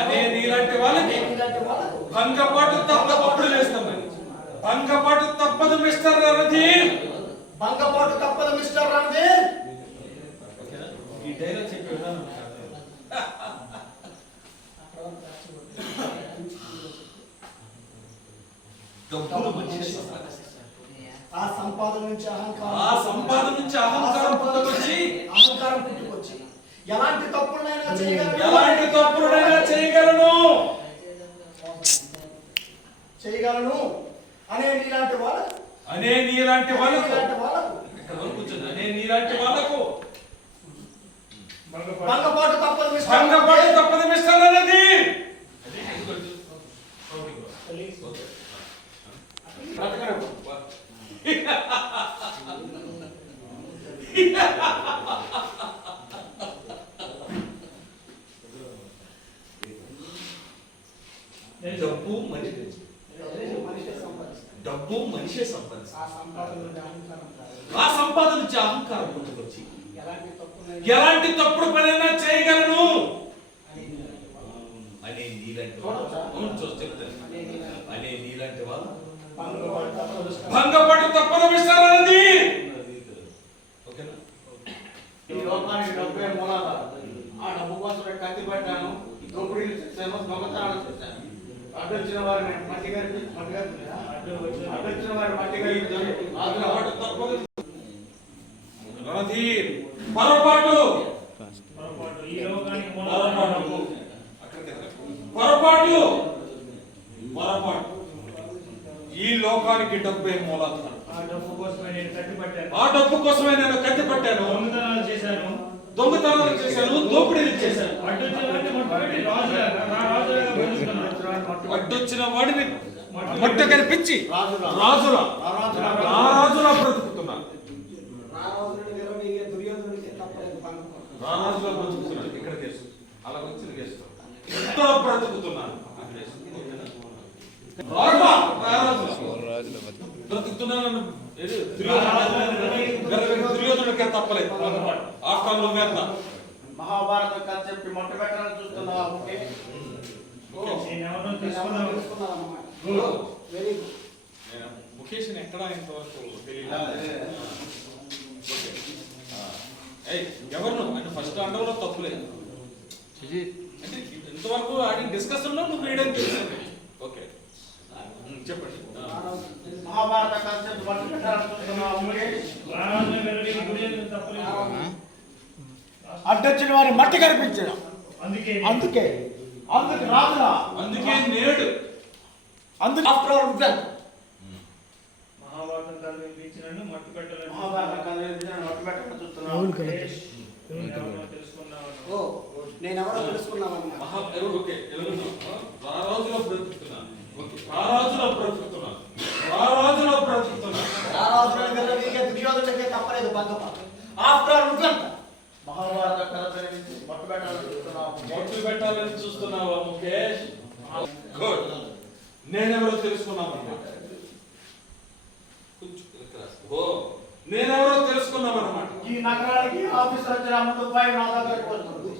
అనే నీలాంటి వాళ్ళకి భంగపాటు తప్పదు. అప్పుడు లేస్తాం. భంగపాటు తప్పదు మిస్టర్ రణధీర్. భంగపాటు తప్పదు మిస్టర్ రణధీర్. ఈ డైలాగ్ చెప్పే విధానం ఆ సంపాదన నుంచి అహంకారం పుట్టుకొచ్చి ఎలాంటి తప్పులైనా చేయగలను అనే నీలాంటి వాళ్ళకు భంగపాటు తప్పదు మిస్టర్ రణధీర్. డబ్బు మనిషే సంపాదిస్తాడు. ఆ సంపాదన నుంచి అహంకారం పుట్టుకొచ్చి ఎలాంటి తప్పుడు పనైనా చేయగలను అనే నీలాంటి వాళ్ళు భంగపాటు తప్పదు మిస్టర్ రణధీర్. ఓకేనా? ఈ లోకానికి డబ్బే మూలాధారం. ఆ డబ్బు కోసం కత్తి పట్టాను, దోపిడీలు చేశాను, దొంగతనాలు చేశాను. అడ్డొచ్చిన వారిని మట్టి రణధీర్ పొరపాటు ఈ లోకానికి డబ్బే మూలాధారం. ఆ డబ్బు కోసమే నేను కత్తి పట్టాను, దొంగతనాలు చేశాను, దోపిడీలు చేశాను. అడ్డొచ్చిన వాడిని మట్ట కనిపించి రాజులా బ్రతుకుతున్నా. రాజులా బ్రతుకుతున్నాను. ఇక్కడ కేసు అలా వచ్చిన కేసు బ్రతుకుతున్నాను. బ్రతుకుతున్నాను. దుర్యోధనుడికే తప్పలేదు. ఆఫ్టర్ మహాభారతం కథ చెప్పి మొట్ట పెట్టాలని చూస్తున్నా. ముఖేష్ ఎక్కడ ఇంతవరకు ఎవరు అంటే ఫస్ట్ అండర్లో తప్పులేదు అంటే ఇంతవరకు ఆడిన డిస్కషన్ లో నువ్వు వేయడానికి తెలిసింది. ఓకే చెప్పండి. మహాభారత కథ చెప్పి మొట్ట పెట్టాలని చూస్తున్నా. అడ్డొచ్చిన వారి మట్టి కనిపించడం. అందుకే రాజులా, అందుకే నేడు ఆఫ్టర్ ఆల్ మహాభారతం కథ వినిపించినను మట్టి పెట్టాలని చూస్తున్నాను. నేనెవరో తెలుసుకున్నాను. దుర్యోధనుడికే తప్పలేదు భంగపాటు. ఆఫ్టర్ ఆల్ మహాభారత కథ మొట్టు పెట్టాలని చూస్తున్నావా ముఖేష్? గుడ్. నేనెవరో తెలుసుకున్నామన్నమాట. నేనెవరో తెలుసుకున్నామన్నమాట. ఈ నగరానికి ఆఫీసర్ వచ్చిన ముందు పై నా దగ్గరకు వస్తుంది.